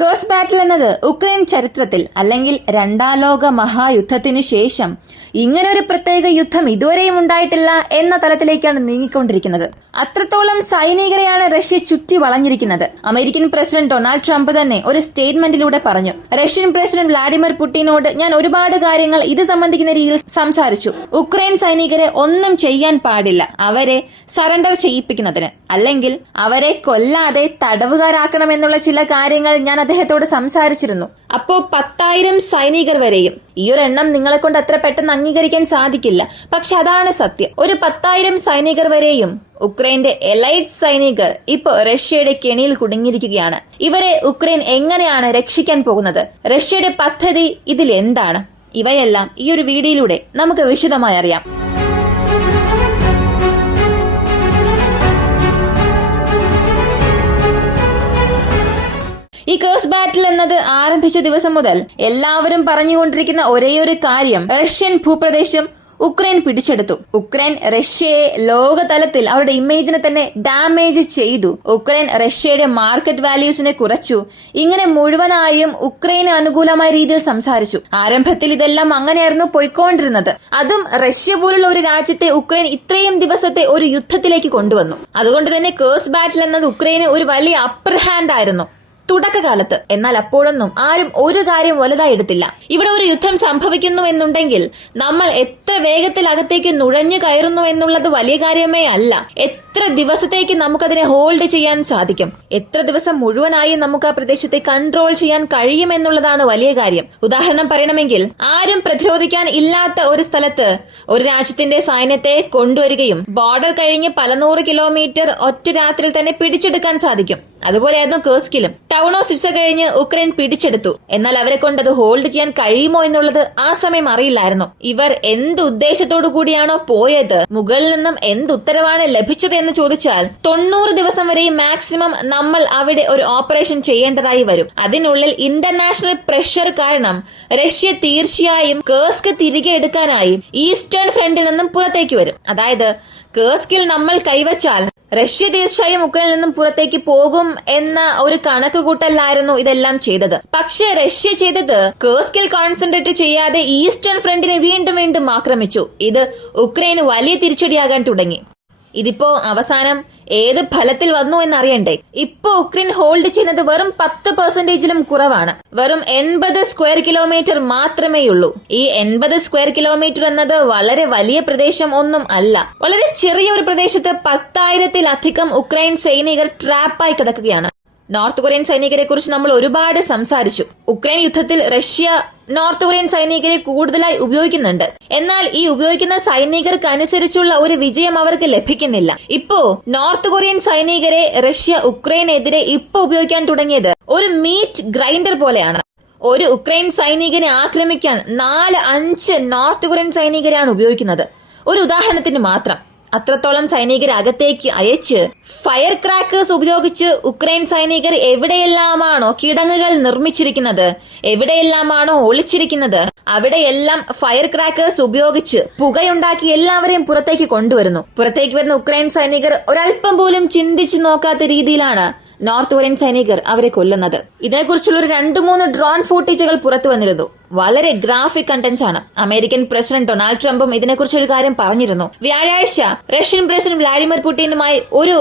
Curse ബാറ്റിൽ എന്നത് Ukraine ചരിത്രത്തിൽ അല്ലെങ്കിൽ രണ്ടാം ലോക മഹായുദ്ധത്തിനു ശേഷം ഇങ്ങനൊരു പ്രത്യേക യുദ്ധം ഇതുവരെയും ഉണ്ടായിട്ടില്ല എന്ന തലത്തിലേക്കാണ് നീങ്ങിക്കൊണ്ടിരിക്കുന്നത്. അത്രത്തോളം സൈനികരെയാണ് റഷ്യ ചുറ്റി വളഞ്ഞിരിക്കുന്നത്. അമേരിക്കൻ പ്രസിഡന്റ് ഡൊണാൾഡ് ട്രംപ് തന്നെ ഒരു സ്റ്റേറ്റ്മെന്റിലൂടെ പറഞ്ഞു, റഷ്യൻ പ്രസിഡന്റ് വ്ളാഡിമിർ പുടിനോട് ഞാൻ ഒരുപാട് കാര്യങ്ങൾ ഇത് സംബന്ധിക്കുന്ന രീതിയിൽ സംസാരിച്ചു. ഉക്രൈൻ സൈനികരെ ഒന്നും ചെയ്യാൻ പാടില്ല, അവരെ സറണ്ടർ ചെയ്യിപ്പിക്കുന്നതിന്, അല്ലെങ്കിൽ അവരെ കൊല്ലാതെ തടവുകാരാക്കണമെന്നുള്ള ചില കാര്യങ്ങൾ ഞാൻ അദ്ദേഹത്തോട് സംസാരിച്ചിരുന്നു. അപ്പോ 10,000 സൈനികർ വരെയും. ഈ ഒരു എണ്ണം നിങ്ങളെ കൊണ്ട് അത്ര പെട്ടെന്ന് അംഗീകരിക്കാൻ സാധിക്കില്ല, പക്ഷെ അതാണ് സത്യം. ഒരു 10,000 സൈനികർ വരെയും ഉക്രൈന്റെ എലൈറ്റ് സൈനികർ ഇപ്പൊ റഷ്യയുടെ കെണിയിൽ കുടുങ്ങിയിരിക്കുകയാണ്. ഇവരെ ഉക്രൈൻ എങ്ങനെയാണ് രക്ഷിക്കാൻ പോകുന്നത്? റഷ്യയുടെ പദ്ധതി ഇതിൽ എന്താണ്? ഇവയെല്ലാം ഈ ഒരു വീഡിയോയിലൂടെ നമുക്ക് വിശദമായി അറിയാം. ഈ കേഴ്സ് ബാറ്റിൽ എന്നത് ആരംഭിച്ച ദിവസം മുതൽ എല്ലാവരും പറഞ്ഞുകൊണ്ടിരിക്കുന്ന ഒരേയൊരു കാര്യം, റഷ്യൻ ഭൂപ്രദേശം ഉക്രൈൻ പിടിച്ചെടുത്തു. ഉക്രൈൻ റഷ്യയെ ലോകതലത്തിൽ അവരുടെ ഇമേജിനെ തന്നെ ഡാമേജ് ചെയ്തു. ഉക്രൈൻ റഷ്യയുടെ മാർക്കറ്റ് വാല്യൂസിനെ കുറച്ചു. ഇങ്ങനെ മുഴുവനായും ഉക്രൈന് അനുകൂലമായ രീതിയിൽ സംസാരിച്ചു. ആരംഭത്തിൽ ഇതെല്ലാം അങ്ങനെയായിരുന്നു പോയിക്കൊണ്ടിരുന്നത്. അതും റഷ്യ പോലുള്ള ഒരു രാജ്യത്തെ ഉക്രൈൻ ഇത്രയും ദിവസത്തെ ഒരു യുദ്ധത്തിലേക്ക് കൊണ്ടുവന്നു. അതുകൊണ്ട് തന്നെ കേഴ്സ് ബാറ്റിൽ എന്നത് ഉക്രൈന് ഒരു വലിയ അപ്പർ ഹാൻഡ് ആയിരുന്നു തുടക്കകാലത്ത്. എന്നാൽ അപ്പോഴൊന്നും ആരും ഒരു കാര്യം വലുതായി എടുത്തില്ല. ഇവിടെ ഒരു യുദ്ധം സംഭവിക്കുന്നു എന്നുണ്ടെങ്കിൽ നമ്മൾ എത്ര വേഗത്തിൽ അകത്തേക്ക് നുഴഞ്ഞു കയറുന്നു എന്നുള്ളത് വലിയ കാര്യമേ അല്ല. എത്ര ദിവസത്തേക്ക് നമുക്കതിനെ ഹോൾഡ് ചെയ്യാൻ സാധിക്കും, എത്ര ദിവസം മുഴുവനായി നമുക്ക് ആ പ്രദേശത്തെ കൺട്രോൾ ചെയ്യാൻ കഴിയുമെന്നുള്ളതാണ് വലിയ കാര്യം. ഉദാഹരണം പറയണമെങ്കിൽ, ആരും പ്രതിരോധിക്കാൻ ഇല്ലാത്ത ഒരു സ്ഥലത്ത് ഒരു രാജ്യത്തിന്റെ സൈന്യത്തെ കൊണ്ടുവരികയും ബോർഡർ കഴിഞ്ഞ് പല 100 കിലോമീറ്റർ ഒറ്റ രാത്രിയിൽ തന്നെ പിടിച്ചെടുക്കാൻ സാധിക്കും. അതുപോലെയായിരുന്നു കേഴ്സ്കിലും. ടൗൺ ഓഫ് സിപ്സ കഴിഞ്ഞ് ഉക്രൈൻ പിടിച്ചെടുത്തു. എന്നാൽ അവരെ കൊണ്ട് അത് ഹോൾഡ് ചെയ്യാൻ കഴിയുമോ എന്നുള്ളത് ആ സമയം അറിയില്ലായിരുന്നു. ഇവർ എന്ത് ഉദ്ദേശത്തോടു കൂടിയാണോ പോയത്, മുകളിൽ നിന്നും എന്ത് ഉത്തരവാണ് ലഭിച്ചത് എന്ന് ചോദിച്ചാൽ 90 ദിവസം വരെ മാക്സിമം നമ്മൾ അവിടെ ഒരു ഓപ്പറേഷൻ ചെയ്യേണ്ടതായി വരും. അതിനുള്ളിൽ ഇന്റർനാഷണൽ പ്രഷർ കാരണം റഷ്യ തീർച്ചയായും കേഴ്സ്ക് തിരികെ എടുക്കാനായി ഈസ്റ്റേൺ ഫ്രണ്ടിൽ നിന്നും പുറത്തേക്ക് വരും. അതായത് കേഴ്സ്കിൽ നമ്മൾ കൈവച്ചാൽ റഷ്യ തീർച്ചയായും ഉക്രൈനിൽ നിന്നും പുറത്തേക്ക് പോകും എന്ന ഒരു കണക്കുകൂട്ടലായിരുന്നു ഇതെല്ലാം ചെയ്തത്. പക്ഷേ റഷ്യ ചെയ്തത് കേഴ്സ്കിൽ കോൺസെൻട്രേറ്റ് ചെയ്യാതെ ഈസ്റ്റേൺ ഫ്രണ്ടിനെ വീണ്ടും വീണ്ടും ആക്രമിച്ചു. ഇത് ഉക്രൈന് വലിയ തിരിച്ചടിയാകാൻ തുടങ്ങി. ഇതിപ്പോ അവസാനം ഏത് ഫലത്തിൽ വന്നു എന്നറിയണ്ടേ? ഇപ്പോ ഉക്രൈൻ ഹോൾഡ് ചെയ്യുന്നത് വെറും 10%-ലും കുറവാണ്. വെറും 80 സ്ക്വയർ കിലോമീറ്റർ മാത്രമേയുള്ളൂ. ഈ 80 സ്ക്വയർ കിലോമീറ്റർ എന്നത് വളരെ വലിയ പ്രദേശം ഒന്നും അല്ല. വളരെ ചെറിയൊരു പ്രദേശത്ത് 10,000-ലധികം ഉക്രൈൻ സൈനികർ ട്രാപ്പായി കിടക്കുകയാണ്. നോർത്ത് കൊറിയൻ സൈനികരെ കുറിച്ച് നമ്മൾ ഒരുപാട് സംസാരിച്ചു. ഉക്രൈൻ യുദ്ധത്തിൽ റഷ്യ നോർത്ത് കൊറിയൻ സൈനികരെ കൂടുതലായി ഉപയോഗിക്കുന്നുണ്ട്. എന്നാൽ ഈ ഉപയോഗിക്കുന്ന സൈനികർക്ക് അനുസരിച്ചുള്ള ഒരു വിജയം അവർക്ക് ലഭിക്കുന്നില്ല. ഇപ്പോ നോർത്ത് കൊറിയൻ സൈനികരെ റഷ്യ ഉക്രൈനെതിരെ ഇപ്പൊ ഉപയോഗിക്കാൻ തുടങ്ങിയത് ഒരു മീറ്റ് ഗ്രൈൻഡർ പോലെയാണ്. ഒരു ഉക്രൈൻ സൈനികനെ ആക്രമിക്കാൻ 4-5 നോർത്ത് കൊറിയൻ സൈനികരെയാണ് ഉപയോഗിക്കുന്നത്. ഒരു ഉദാഹരണത്തിന് മാത്രം. അത്രത്തോളം സൈനികരെ അകത്തേക്ക് അയച്ച് ഫയർ ക്രാക്കേഴ്സ് ഉപയോഗിച്ച് ഉക്രൈൻ സൈനികർ എവിടെയെല്ലാമാണോ കിടങ്ങുകൾ നിർമ്മിച്ചിരിക്കുന്നത്, എവിടെയെല്ലാമാണോ ഒളിച്ചിരിക്കുന്നത്, അവിടെയെല്ലാം ഫയർ ക്രാക്കേഴ്സ് ഉപയോഗിച്ച് പുകയുണ്ടാക്കി എല്ലാവരെയും പുറത്തേക്ക് കൊണ്ടുവരുന്നു. പുറത്തേക്ക് വരുന്ന ഉക്രൈൻ സൈനികർ ഒരല്പം പോലും ചിന്തിച്ചു നോക്കാത്ത രീതിയിലാണ് നോർത്ത് കൊറിയൻ സൈനികർ അവരെ കൊല്ലുന്നത്. ഇതിനെക്കുറിച്ചുള്ള ഒരു 2-3 ഡ്രോൺ ഫൂട്ടേജുകൾ പുറത്തു വന്നിരുന്നു. വളരെ ഗ്രാഫിക് കണ്ടന്റ്സ് ആണ്. അമേരിക്കൻ പ്രസിഡന്റ് ഡൊണാൾഡ് ട്രംപും ഇതിനെക്കുറിച്ച് ഒരു കാര്യം പറഞ്ഞിരുന്നു. വ്യാഴാഴ്ച റഷ്യൻ പ്രസിഡന്റ് വ്ളാഡിമിർ പുടിനുമായി ഒരു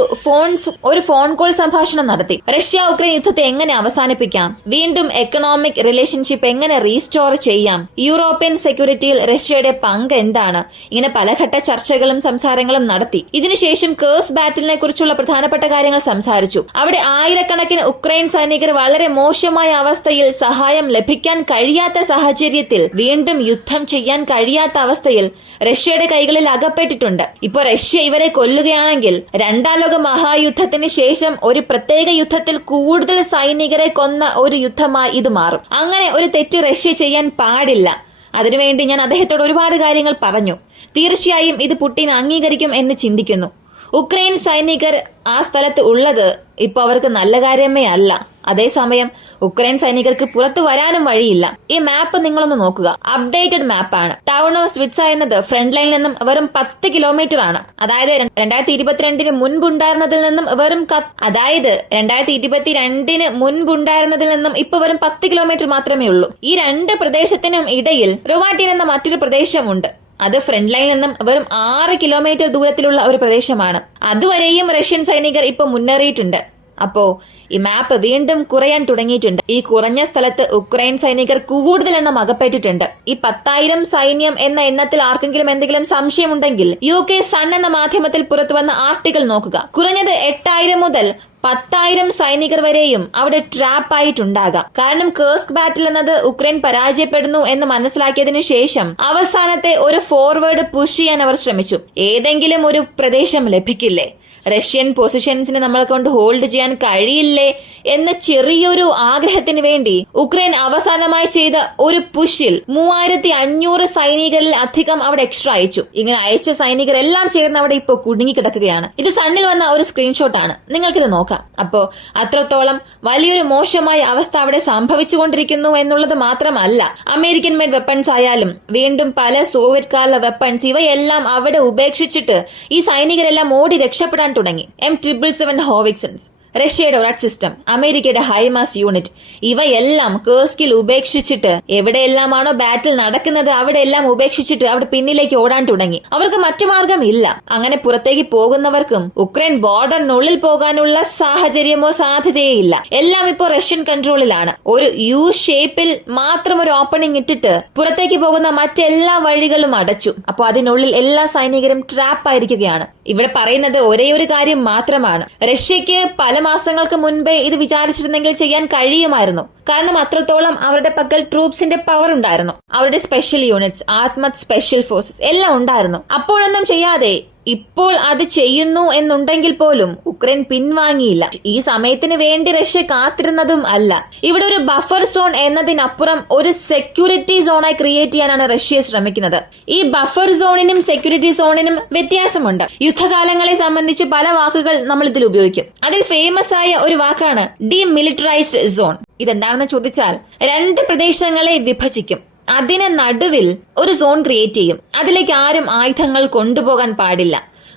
ഫോൺ കോൾ സംഭാഷണം നടത്തി. റഷ്യ ഉക്രൈൻ യുദ്ധത്തെ എങ്ങനെ അവസാനിപ്പിക്കാം, വീണ്ടും എക്കണോമിക് റിലേഷൻഷിപ്പ് എങ്ങനെ റീസ്റ്റോർ ചെയ്യാം, യൂറോപ്യൻ സെക്യൂരിറ്റിയിൽ റഷ്യയുടെ പങ്ക് എന്താണ്, ഇങ്ങനെ പലഘട്ട ചർച്ചകളും സംസാരങ്ങളും നടത്തി. ഇതിനുശേഷം കേഴ്സ് ബാറ്റിലിനെ കുറിച്ചുള്ള പ്രധാനപ്പെട്ട കാര്യങ്ങൾ സംസാരിച്ചു. അവിടെ ആയിരക്കണക്കിന് ഉക്രൈൻ സൈനികർ വളരെ മോശമായ അവസ്ഥയിൽ സഹായം ലഭിക്കാൻ കഴിയാത്ത സാഹചര്യത്തിൽ, വീണ്ടും യുദ്ധം ചെയ്യാൻ കഴിയാത്ത അവസ്ഥയിൽ റഷ്യയുടെ കൈകളിൽ അകപ്പെട്ടിട്ടുണ്ട്. ഇപ്പോൾ റഷ്യ ഇവരെ കൊല്ലുകയാണെങ്കിൽ രണ്ടാം ലോക മഹായുദ്ധത്തിന് ശേഷം ഒരു പ്രത്യേക യുദ്ധത്തിൽ കൂടുതൽ സൈനികരെ കൊന്ന ഒരു യുദ്ധമായി ഇത് മാറും. അങ്ങനെ ഒരു തെറ്റ് റഷ്യ ചെയ്യാൻ പാടില്ല. അതിനുവേണ്ടി ഞാൻ അദ്ദേഹത്തോട് ഒരുപാട് കാര്യങ്ങൾ പറഞ്ഞു. തീർച്ചയായും ഇത് പുടിൻ അംഗീകരിക്കും എന്ന് ചിന്തിക്കുന്നു. ഉക്രൈൻ സൈനികർ ആ സ്ഥലത്ത് ഉള്ളത് ഇപ്പൊ അവർക്ക് നല്ല കാര്യമേ അല്ല. അതേസമയം ഉക്രൈൻ സൈനികർക്ക് പുറത്തു വരാനും വഴിയില്ല. ഈ മാപ്പ് നിങ്ങളൊന്ന് നോക്കുക. അപ്ഡേറ്റഡ് മാപ്പാണ്. ടൗൺ ഓഫ് സ്വിറ്റ്സ എന്നത് ഫ്രണ്ട് ലൈനിൽ നിന്നും വെറും 10 കിലോമീറ്റർ ആണ്. അതായത് 2022 മുൻപുണ്ടായിരുന്നതിൽ നിന്നും ഇപ്പൊ വെറും 10 കിലോമീറ്റർ മാത്രമേ ഉള്ളൂ. ഈ രണ്ട് പ്രദേശത്തിനും ഇടയിൽ റൊവാറ്റിൻ എന്ന മറ്റൊരു പ്രദേശമുണ്ട്. അത് ഫ്രണ്ട് ലൈനിൽ നിന്നും വെറും 6 കിലോമീറ്റർ ദൂരത്തിലുള്ള ഒരു പ്രദേശമാണ്. അതുവരെയും റഷ്യൻ സൈനികർ ഇപ്പൊ മുന്നേറിയിട്ടുണ്ട്. അപ്പോ ഈ മാപ്പ് വീണ്ടും കുറയാൻ തുടങ്ങിയിട്ടുണ്ട്. ഈ കുറഞ്ഞ സ്ഥലത്ത് ഉക്രൈൻ സൈനികർ കൂടുതൽ എണ്ണം അകപ്പെട്ടിട്ടുണ്ട്. ഈ 10,000 സൈന്യം എന്ന എണ്ണത്തിൽ ആർക്കെങ്കിലും എന്തെങ്കിലും സംശയമുണ്ടെങ്കിൽ UK സൺ എന്ന മാധ്യമത്തിൽ പുറത്തുവന്ന ആർട്ടിക്കിൾ നോക്കുക. കുറഞ്ഞത് 8,000 മുതൽ 10,000 സൈനികർ വരെയും അവിടെ ട്രാപ്പ് ആയിട്ടുണ്ടാകാം. കാരണം കേഴ്സ്ക് ബാറ്റിൽ എന്നത് ഉക്രൈൻ പരാജയപ്പെടുന്നു എന്ന് മനസ്സിലാക്കിയതിനു ശേഷം അവസാനത്തെ ഒരു ഫോർവേഡ് പുഷ് ചെയ്യാൻ അവർ ശ്രമിച്ചു. ഏതെങ്കിലും ഒരു പ്രദേശം ലഭിക്കില്ലേ, റഷ്യൻ പൊസിഷൻസിനെ നമ്മളെ കൊണ്ട് ഹോൾഡ് ചെയ്യാൻ കഴിയില്ലേ എന്ന ചെറിയൊരു ആഗ്രഹത്തിന് വേണ്ടി ഉക്രൈൻ അവസാനമായി ചെയ്ത ഒരു പുഷിൽ 3,500 സൈനികരിൽ അധികം അവിടെ എക്സ്ട്രാ അയച്ചു. ഇങ്ങനെ അയച്ച സൈനികർ എല്ലാം ചേർന്ന് അവിടെ ഇപ്പോൾ കുടുങ്ങിക്കിടക്കുകയാണ്. ഇത് സണ്ണിൽ വന്ന ഒരു സ്ക്രീൻഷോട്ടാണ്, നിങ്ങൾക്കിത് നോക്കാം. അപ്പോ അത്രത്തോളം വലിയൊരു മോശമായ അവസ്ഥ അവിടെ സംഭവിച്ചുകൊണ്ടിരിക്കുന്നു എന്നുള്ളത് മാത്രമല്ല, അമേരിക്കൻ മെയ്ഡ് വെപ്പൺസ് ആയാലും വീണ്ടും പല സോവിയറ്റ് കാല വെപ്പൺസ് ഇവയെല്ലാം അവിടെ ഉപേക്ഷിച്ചിട്ട് ഈ സൈനികരെല്ലാം ഓടി രക്ഷപ്പെടാൻ തുടങ്ങി. M777 ഹോവിറ്റ്സൺസ്, റഷ്യയുടെ ഒറാറ്റ് സിസ്റ്റം, അമേരിക്കയുടെ ഹൈമാസ് യൂണിറ്റ് ഇവയെല്ലാം കേഴ്സ്കിൽ ഉപേക്ഷിച്ചിട്ട് എവിടെയെല്ലാമാണോ ബാറ്റിൽ നടക്കുന്നത് അവിടെയെല്ലാം ഉപേക്ഷിച്ചിട്ട് അവിടെ പിന്നിലേക്ക് ഓടാൻ തുടങ്ങി. അവർക്ക് മറ്റു മാർഗമില്ല. അങ്ങനെ പുറത്തേക്ക് പോകുന്നവർക്കും ഉക്രൈൻ ബോർഡറിനുള്ളിൽ പോകാനുള്ള സാഹചര്യമോ സാധ്യതയില്ല. എല്ലാം ഇപ്പോൾ റഷ്യൻ കൺട്രോളിലാണ്. ഒരു യു ഷേപ്പിൽ മാത്രം ഒരു ഓപ്പണിംഗ് ഇട്ടിട്ട് പുറത്തേക്ക് പോകുന്ന മറ്റെല്ലാ വഴികളും അടച്ചു. അപ്പോൾ അതിനുള്ളിൽ എല്ലാ സൈനികരും ട്രാപ്പ് ആയിരിക്കുകയാണ്. ഇവിടെ പറയുന്നത് ഒരേ ഒരു കാര്യം മാത്രമാണ്. റഷ്യക്ക് പല മാസങ്ങൾക്ക് മുൻപേ ഇത് വിചാരിച്ചിരുന്നെങ്കിൽ ചെയ്യാൻ കഴിയുമായിരുന്നു. കാരണം അത്രത്തോളം അവരുടെ പക്കൽ ട്രൂപ്സിന്റെ പവർ ഉണ്ടായിരുന്നു. അവരുടെ സ്പെഷ്യൽ യൂണിറ്റ്സ്, ആത്മത് സ്പെഷ്യൽ ഫോഴ്സസ് എല്ലാം ഉണ്ടായിരുന്നു. അപ്പോഴൊന്നും ചെയ്യാതെ ഇപ്പോൾ അത് ചെയ്യുന്നു എന്നുണ്ടെങ്കിൽ പോലും ഉക്രൈൻ പിൻവാങ്ങിയില്ല. ഈ സമയത്തിന് വേണ്ടി റഷ്യ കാത്തിരുന്നതും അല്ല. ഇവിടെ ഒരു ബഫർ സോൺ എന്നതിനപ്പുറം ഒരു സെക്യൂരിറ്റി സോണായി ക്രിയേറ്റ് ചെയ്യാനാണ് റഷ്യ ശ്രമിക്കുന്നത്. ഈ ബഫർ സോണിനും സെക്യൂരിറ്റി സോണിനും വ്യത്യാസമുണ്ട്. യുദ്ധകാലങ്ങളെ സംബന്ധിച്ച് പല വാക്കുകൾ നമ്മൾ ഇതിൽ ഉപയോഗിക്കും. അതിൽ ഫേമസ് ആയ ഒരു വാക്കാണ് ഡീമിലിറ്ററൈസ്ഡ് സോൺ. ഇതെന്താണെന്ന് ചോദിച്ചാൽ, 2 പ്രദേശങ്ങളെ വിഭജിക്കും. അതിന് നടുവിൽ ഒരു സോൺ ക്രിയേറ്റ് ചെയ്യും. അതിലേക്ക് ആരും ആയുധങ്ങൾ കൊണ്ടുപോകാൻ പാടില്ല.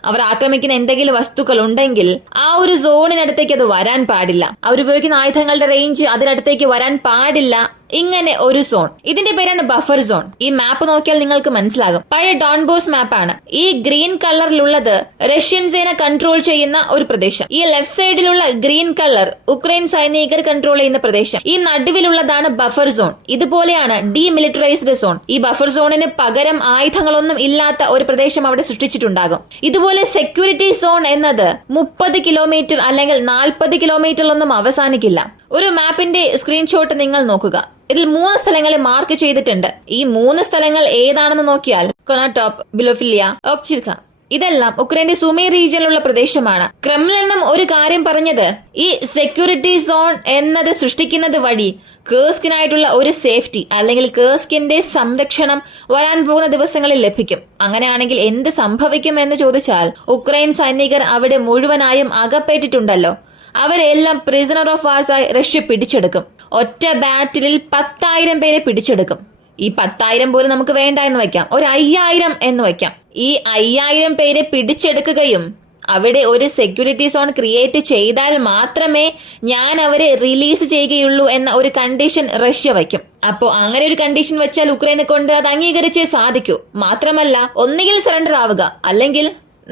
അവർ ആക്രമിക്കുന്ന എന്തെങ്കിലും വസ്തുക്കൾ ഉണ്ടെങ്കിൽ ആ ഒരു സോണിനടുത്തേക്ക് അത് വരാൻ പാടില്ല. അവരുപയോഗിക്കുന്ന ആയുധങ്ങളുടെ റേഞ്ച് അതിനടുത്തേക്ക് വരാൻ പാടില്ല. ഇങ്ങനെ ഒരു സോൺ, ഇതിന്റെ പേരാണ് ബഫർ സോൺ. ഈ മാപ്പ് നോക്കിയാൽ നിങ്ങൾക്ക് മനസ്സിലാകും. പഴയ ഡോൺബോസ് മാപ്പാണ്. ഈ ഗ്രീൻ കളറിലുള്ളത് റഷ്യൻ സേന കൺട്രോൾ ചെയ്യുന്ന ഒരു പ്രദേശം. ഈ ലെഫ്റ്റ് സൈഡിലുള്ള ഗ്രീൻ കളർ ഉക്രൈൻ സൈനികർ കൺട്രോൾ ചെയ്യുന്ന പ്രദേശം. ഈ നടുവിലുള്ളതാണ് ബഫർ സോൺ. ഇതുപോലെയാണ് ഡീമിലിറ്ററൈസ്ഡ് സോൺ. ഈ ബഫർ സോണിന് പകരം ആയുധങ്ങളൊന്നും ഇല്ലാത്ത ഒരു പ്രദേശം അവിടെ സൃഷ്ടിച്ചിട്ടുണ്ടാകും. ഇതുപോലെ സെക്യൂരിറ്റി സോൺ എന്നത് 30 കിലോമീറ്റർ അല്ലെങ്കിൽ 40 കിലോമീറ്ററിലൊന്നും അവസാനിക്കില്ല. ഒരു മാപ്പിന്റെ സ്ക്രീൻഷോട്ട് നിങ്ങൾ നോക്കുക. ഇതിൽ 3 സ്ഥലങ്ങളെ മാർക്ക് ചെയ്തിട്ടുണ്ട്. ഈ 3 സ്ഥലങ്ങൾ ഏതാണെന്ന് നോക്കിയാൽ കൊനാടോപ്പ്, ബിലോഫിലിയ, ഓക്ചിർക്ക ഇതെല്ലാം ഉക്രൈന്റെ സുമി റീജിയനിലുള്ള പ്രദേശമാണ്. ക്രെംലിനും ഒരു കാര്യം പറഞ്ഞത്, ഈ സെക്യൂരിറ്റി സോൺ എന്നത് സൃഷ്ടിക്കുന്നത് വഴി കേഴ്സ്കിനായിട്ടുള്ള ഒരു സേഫ്റ്റി അല്ലെങ്കിൽ കേഴ്സ്കിന്റെ സംരക്ഷണം വരാൻ പോകുന്ന ദിവസങ്ങളിൽ ലഭിക്കും. അങ്ങനെയാണെങ്കിൽ എന്ത് സംഭവിക്കും എന്ന് ചോദിച്ചാൽ, ഉക്രൈൻ സൈനികർ അവിടെ മുഴുവനായും അകപ്പെട്ടിട്ടുണ്ടല്ലോ, അവരെല്ലാം പ്രിസണർ ഓഫ് വാർസായി റഷ്യ പിടിച്ചെടുക്കും. ഒറ്റ ബാറ്റിലിൽ 10,000 പേരെ പിടിച്ചെടുക്കും. ഈ 10,000 പോലും നമുക്ക് വേണ്ട എന്ന് വയ്ക്കാം, ഒരു 5,000 എന്ന് വയ്ക്കാം. ഈ 5,000 പേരെ പിടിച്ചെടുക്കുകയും അവിടെ ഒരു സെക്യൂരിറ്റി സോൺ ക്രിയേറ്റ് ചെയ്താൽ മാത്രമേ ഞാൻ അവരെ റിലീസ് ചെയ്യുകയുള്ളൂ എന്ന ഒരു കണ്ടീഷൻ റഷ്യ വയ്ക്കും. അപ്പോ അങ്ങനെ ഒരു കണ്ടീഷൻ വെച്ചാൽ ഉക്രൈനെ കൊണ്ട് അത് അംഗീകരിച്ചേ സാധിക്കൂ. മാത്രമല്ല, ഒന്നുകിൽ സറണ്ടർ ആവുക, അല്ലെങ്കിൽ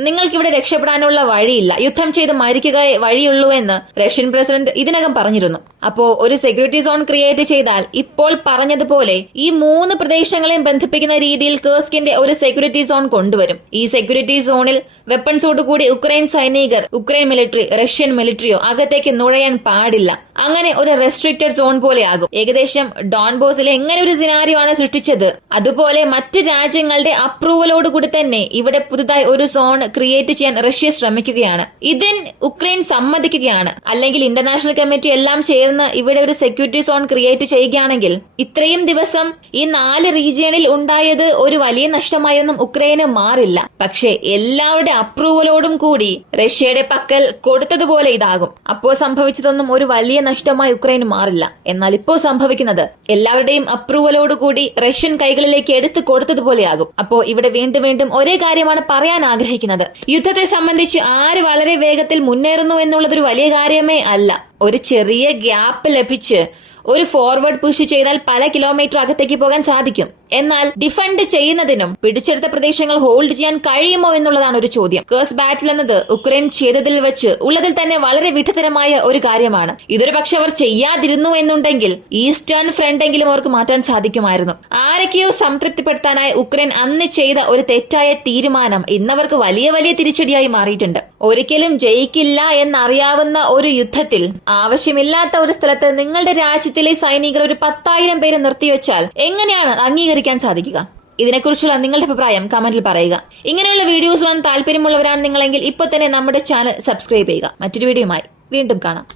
നിങ്ങൾക്കിവിടെ രക്ഷപ്പെടാനുള്ള വഴിയില്ല, യുദ്ധം ചെയ്ത് മരിക്കുക വഴിയുള്ളൂ എന്ന് റഷ്യൻ പ്രസിഡന്റ് ഇതിനകം പറഞ്ഞിരുന്നു. അപ്പോ ഒരു സെക്യൂരിറ്റി സോൺ ക്രിയേറ്റ് ചെയ്താൽ ഇപ്പോൾ പറഞ്ഞതുപോലെ ഈ 3 പ്രദേശങ്ങളെയും ബന്ധിപ്പിക്കുന്ന രീതിയിൽ കേഴ്സ്കിന്റെ ഒരു സെക്യൂരിറ്റി സോൺ കൊണ്ടുവരും. ഈ സെക്യൂരിറ്റി സോണിൽ വെപ്പൺസോടുകൂടി ഉക്രൈൻ സൈനികർ, ഉക്രൈൻ മിലിറ്ററി, റഷ്യൻ മിലിറ്ററിയോ അകത്തേക്ക് നുഴയാൻ പാടില്ല. അങ്ങനെ ഒരു റെസ്ട്രിക്റ്റഡ് സോൺ പോലെയാകും. ഏകദേശം ഡോൺബോസിൽ എങ്ങനെ ഒരു സിനാരിയോ ആണ് സൃഷ്ടിച്ചത് അതുപോലെ മറ്റ് രാജ്യങ്ങളുടെ അപ്രൂവലോടുകൂടി തന്നെ ഇവിടെ പുതുതായി ഒരു സോൺ ക്രിയേറ്റ് ചെയ്യാൻ റഷ്യ ശ്രമിക്കുകയാണ്. ഇതിന് ഉക്രൈൻ സമ്മതിക്കുകയാണ്. അല്ലെങ്കിൽ ഇന്റർനാഷണൽ കമ്മിറ്റി എല്ലാം ചേർന്ന് ചേർന്ന് ഇവിടെ ഒരു സെക്യൂരിറ്റി സോൺ ക്രിയേറ്റ് ചെയ്യുകയാണെങ്കിൽ ഇത്രയും ദിവസം ഈ 4 റീജിയണിൽ ഉണ്ടായത് ഒരു വലിയ നഷ്ടമായൊന്നും ഉക്രൈന് മാറില്ല. പക്ഷേ എല്ലാവരുടെ അപ്രൂവലോടും കൂടി റഷ്യയുടെ പക്കൽ കൊടുത്തതുപോലെ ഇതാകും. അപ്പോൾ സംഭവിച്ചതൊന്നും ഒരു വലിയ നഷ്ടമായി ഉക്രൈന് മാറില്ല. എന്നാൽ ഇപ്പോൾ സംഭവിക്കുന്നത് എല്ലാവരുടെയും അപ്രൂവലോടുകൂടി റഷ്യൻ കൈകളിലേക്ക് എടുത്തു കൊടുത്തതുപോലെയാകും. അപ്പോ ഇവിടെ വീണ്ടും വീണ്ടും ഒരേ കാര്യമാണ് പറയാൻ ആഗ്രഹിക്കുന്നത്. യുദ്ധത്തെ സംബന്ധിച്ച് ആര് വളരെ വേഗത്തിൽ മുന്നേറുന്നു എന്നുള്ളതൊരു വലിയ കാര്യമേ അല്ല. ഒരു ചെറിയ ഗ്യാപ്പ് ലഭിച്ച് ഒരു ഫോർവേഡ് പുഷ് ചെയ്താൽ പല കിലോമീറ്റർ അകത്തേക്ക് പോകാൻ സാധിക്കും. എന്നാൽ ഡിഫെൻഡ് ചെയ്യുന്നതിനും പിടിച്ചെടുത്ത പ്രദേശങ്ങൾ ഹോൾഡ് ചെയ്യാൻ കഴിയുമോ എന്നുള്ളതാണ് ഒരു ചോദ്യം. കേഴ്സ് ബാറ്റിൽ എന്നത് ഉക്രൈൻ ചെയ്തതിൽ വെച്ച് ഉള്ളതിൽ തന്നെ വളരെ വിഡ്ഢിത്തരമായ ഒരു കാര്യമാണ്. ഇതൊരു പക്ഷെ അവർ ചെയ്യാതിരുന്നു എന്നുണ്ടെങ്കിൽ ഈസ്റ്റേൺ ഫ്രണ്ട് എങ്കിലും അവർക്ക് മാറ്റാൻ സാധിക്കുമായിരുന്നു. ആരൊക്കെയോ സംതൃപ്തിപ്പെടുത്താനായി ഉക്രൈൻ അന്ന് ചെയ്ത ഒരു തെറ്റായ തീരുമാനം ഇന്നവർക്ക് വലിയ വലിയ തിരിച്ചടിയായി മാറിയിട്ടുണ്ട്. ഒരിക്കലും ജയിക്കില്ല എന്നറിയാവുന്ന ഒരു യുദ്ധത്തിൽ ആവശ്യമില്ലാത്ത ഒരു സ്ഥലത്ത് നിങ്ങളുടെ രാജ്യത്തിലെ സൈനികർ ഒരു 10,000 പേരെ നിർത്തിവെച്ചാൽ എങ്ങനെയാണ് അംഗീകരിക്കാൻ സാധിക്കുക? ഇതിനെക്കുറിച്ചുള്ള നിങ്ങളുടെ അഭിപ്രായം കമന്റിൽ പറയുക. ഇങ്ങനെയുള്ള വീഡിയോസ് കാണാൻ താല്പര്യമുള്ളവരാണ് നിങ്ങളെങ്കിൽ ഇപ്പോൾ തന്നെ നമ്മുടെ ചാനൽ സബ്സ്ക്രൈബ് ചെയ്യുക. മറ്റൊരു വീഡിയോയുമായി വീണ്ടും കാണാം.